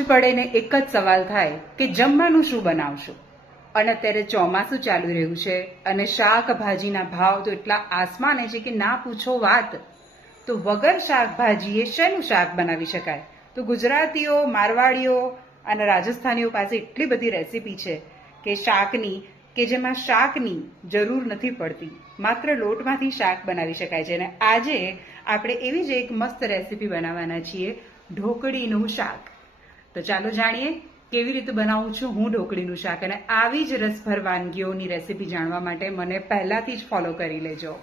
સાંજ પડે ને એક જ સવાલ થાય કે જમવાનું શું બનાવશું. અને અત્યારે ચોમાસું ચાલુ રહ્યું છે અને શાકભાજીના ભાવ તો એટલા આસમાને છે કે ના પૂછો વાત. તો વગર શાકભાજીએ શેનું શાક બનાવી શકાય? તો ગુજરાતીઓ, મારવાડીઓ અને રાજસ્થાનીઓ પાસે એટલી બધી રેસીપી છે કે શાકની, કે જેમાં શાકની જરૂર નથી પડતી, માત્ર લોટમાંથી શાક બનાવી શકાય છે. અને આજે આપણે એવી જ એક મસ્ત રેસીપી બનાવવાના છીએ, ઢોકળીનું શાક. તો ચાલો જાણીએ કેવી રીતે બનાવું છું હું ઢોકળીનું શાક. અને આવી જ રસભર વાનગીઓની રેસીપી જાણવા માટે મને પહેલાથી જ ફોલો કરી લેજો.